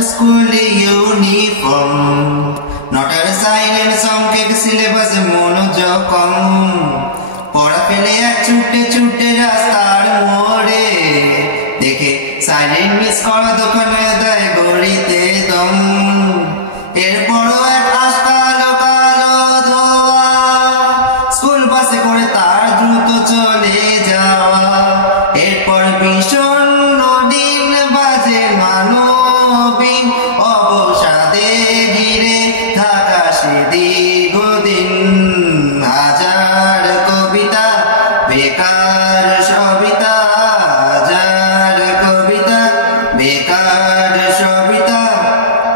school uniform, not a silent song के syllabus monojo कम पढ़ा फेले छुटे छुटे रास्तार मोड़े देखे साइलेंट मिस करा দোকানে দেয় গড়িতে দম এরপরও এক আশ কালো কালো ধোয়া স্কুল বাসে করে তার দ্রুত চলে যাওয়া এরপর ভীষণ দিন বাজে মানবিক অবসাদে ঘিরে থাকা সে দীর্ঘদিন হাজার কবিতা বেকার সবিতা হাজার কবিতা বেকার সবিতা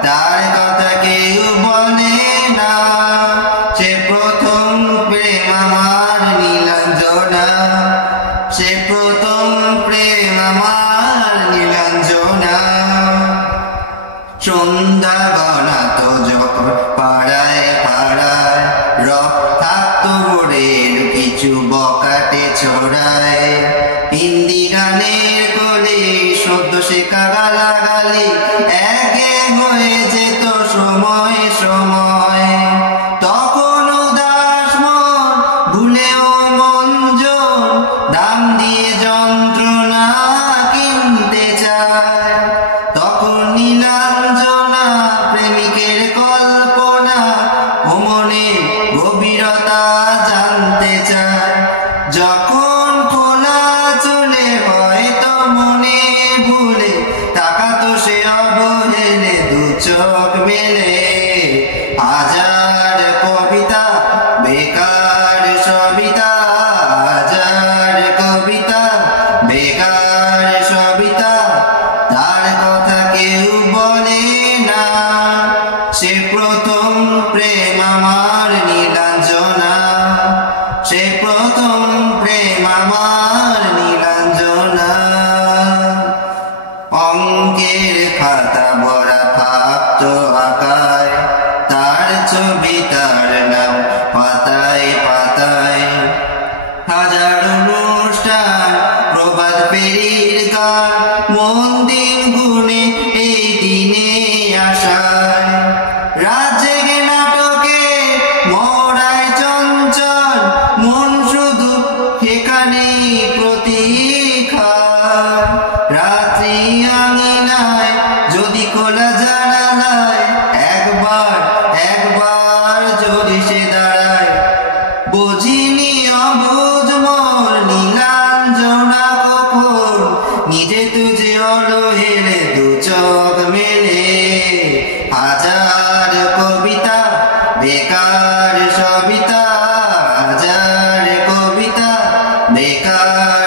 তার কথা কেউ বলে না সে প্রথম প্রেম আমার নীলাঞ্জনা সে প্রথম প্রেম আমার নীলাঞ্জনা সন্ধ্যা গণাতো যখন পাড়ায় পাড়ায় রক থাকতো বোর্ডের কিছু বকাটে ছড়ায় হিন্দি গানের কোলে সদ্য শেখা গালাগালি একে হয়ে যেত সময় সময় তখন উদাস মন ভুলেও মঞ্জন দাম দিয়ে যন্ত্রণা কিনতে চায় তখন নীলাঞ্জনা প্রেমিকের কল্পনা ও মনে গভীরতা জানতে চায় যখন খোলা চলে হয়তো মনে ভুলে তাকাতো সে অবহেলে দু চোখ মেলে হাজার কবিতা বেকার সবিতা হাজার কবিতা বেকার সবিতা তার কথা কেউ বলে না সে প্রথম প্রেম আমার নীলাঞ্জনা সে প্রথম প্রেম আমার নীলাঞ্জনা অঙ্কের খাতা ভরা থাকতো আঁকায় তার ছবি তার নাম পাতায় পাতায় হাজার অনুষ্ঠান প্রভাত ফেরির গান মন দিন গুনে এই দিনে আসায় রাত জেগে নাটকে মরায় চঞ্চল মন শুধু সেখানে প্রতীক্ষায় রাত্রি আঙিনায় যদি খোলা জানালায় একবার একবার যদি সে দাঁড়ায় বুঝিনি অবুঝ মোর নীলাঞ্জনা কখন নিজে তুঝে হলো হেলে দু চোখ মেলে হাজার কবিতা বেকার সবিতা হাজার কবিতা বেকার